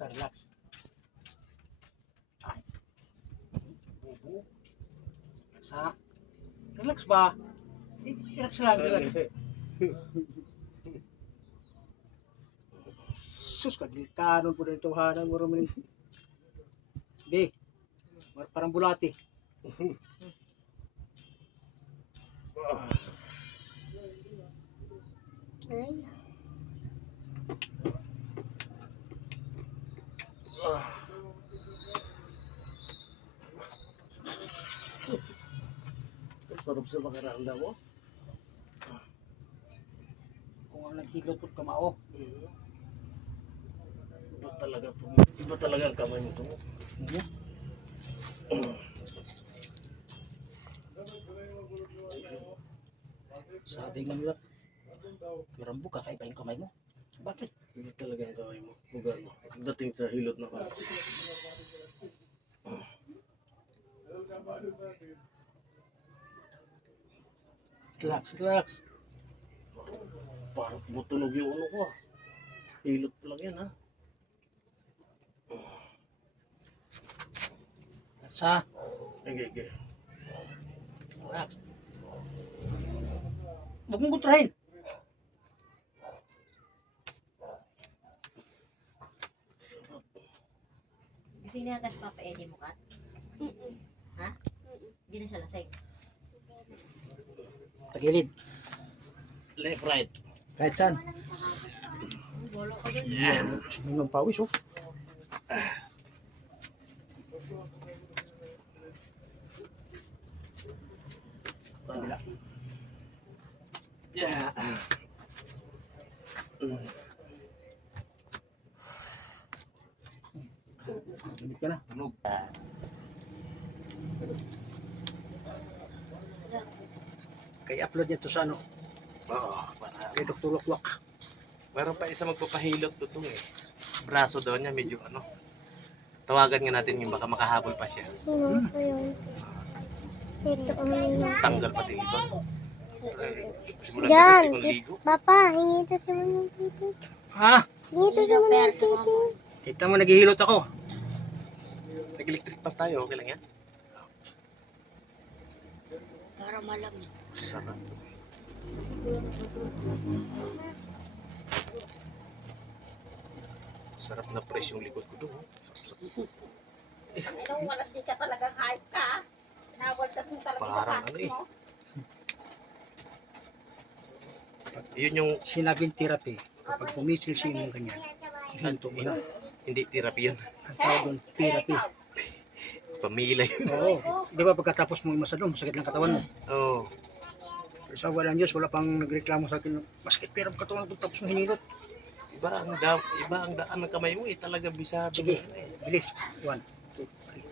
Sa relax. Ay. Bubu. Sa. Relax ba? Relax lang. Relax. Sus, kagilkanon po dito hanan mo rin. Di. Parang bulati. Ay. Sarap sa pakiramdam mo. Kung ang naghilot po kamao. Iba talaga ang kamay mo. Sabi nga nila, kirambo ka kaya yung kamay mo. Bakit? Iba talaga ang kamay mo. Buga mo. Pagdating sa hilot na kamay. Relax, relax. Parang bumutunog yung ano ko ah. Hilot lang yan ha. Sa. Okay. Relax. Huwag mong kutrahin. Gusto niya natas Papa Eddie mo kat? Ha? Hindi na siya lasing. Tagilid. Left, right. Kahit saan. Bolo ka dun. Yeah. Sumunod ng pawis, oh. Kabila. Yeah. Limit ka na. Tunog. Kaya upload niya to sa ano. Oo. Kay Dr. Wakwak. Meron pa isa magpapahilot to eh. Braso daw niya medyo ano. Tawagan nga natin yung baka makahabol pa siya. Ano po yun? Ito ang Tanggal pati ito. Simulan Diyan, kasi kung ligo. Papa, hingi ito sa mga titi. Ha? Hingi ito sa mga titi. Kita mo naghihilot ako. Nag-electric pa tayo, okay lang yan? Para malamig. Sarap. Sarap na press yung likod ko doon. Anong wala di ka talagang hype ka? Nawaltas mo talaga sa Parang pants ano eh. mo. Yun yung Sinabing therapy. Kapag pumisil siya yung ganyan. Hinto mo na. hindi therapy yun. Ang tawag doon, therapy. Pamilay yun. Oo. Di ba pagkatapos mo masadong, masakit lang katawan mo. Oo. Pero sa walang Diyos, wala pang nagreklamo sa akin. Masakit pero ang katawan ko tapos mo hinilot. Iba ang daan ng kamay mo eh. Talaga bisado. Sige, bilis. 1, 2, 3.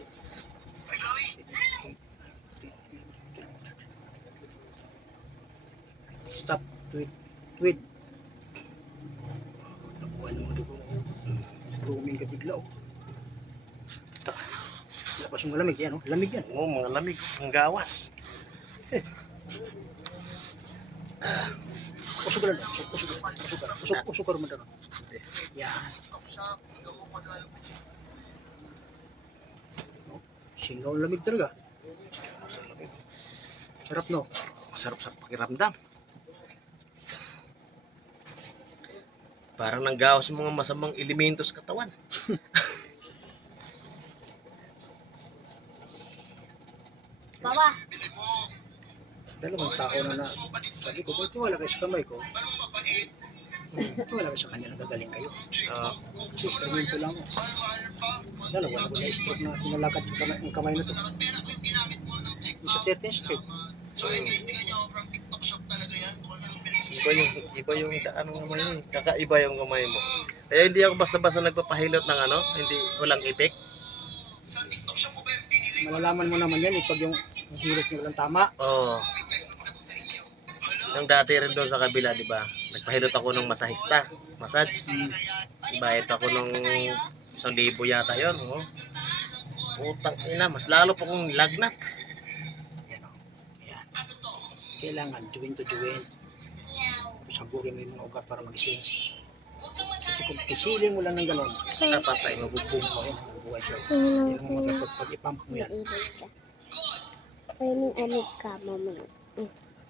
Stop. Tweet. Nakuha mo dugo. Roaming ka bigla, oh. Labas yung malamig yan, oh. Lamig yan. Oo, mga lamig. Ang gawas. Usog ka lang. Usog ka naman doon. Yan. Singaw ang lamig talaga. Sarap, no? Sarap sa pakiramdam. Parang nanggawas sa mga masamang elementos katawan. Bawa. Dalawang tao na sabi ko, kung wala kayo sa kamay ko, wala kayo sa kanya, nagagaling kayo. Kasi instrumento lang mo. Dalawa na ko na-stroke na pinalakad yung kamay na to. Yung sa 13th Street. Iba yung daan ng kamay mo. Kakaiba yung kamay mo. Kaya hindi ako basta-basta nagpapahilot ng ano, hindi walang effect. Malalaman mo naman yan pag yung hilot niya walang tama. Oo. Yung dati rin doon sa kabila, di ba? Nagpahilot ako ng masahista, massage. Bayad ako ng 1,000 yata yon, oh. Utang ina, mas lalo pa kong nilagnat. Yan o. Yan. Kailangan joint to joint. Saburin mo yung mga ugat para magising. Kasi kung pisiling mo lang ng gano'n, Patay, mabubog. ayun, bubuhay siya. Yan ang magkakot pag ipump mo yan. Ayun yung kama mo.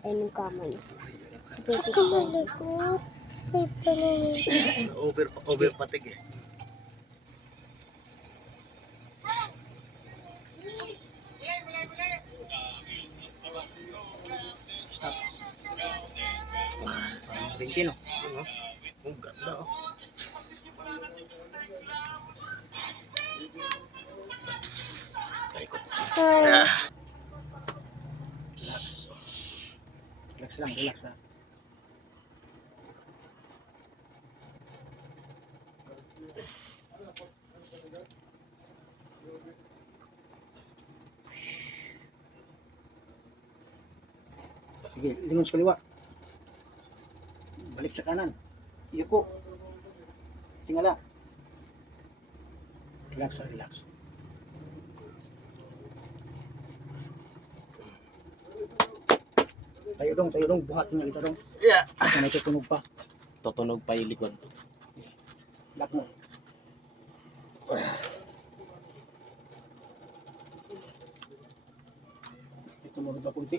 Ayun yung kama niya. Ako malakot. Safe pa naman. Over patig eh. Stop. Parang 20, no? Ano? Ang ganda oh. Talikot. Ah. Relax lang, relax ha. Sige, lingon sa kaliwa. Balik sa kanan. Iyuko. Tingala. Relax ha, relax. Tayo dong, buhat nga kita dong. Yeah. Baka may tutunog pa. Tutunog pa yung likod. Lock mo. Ito mo ba kunti?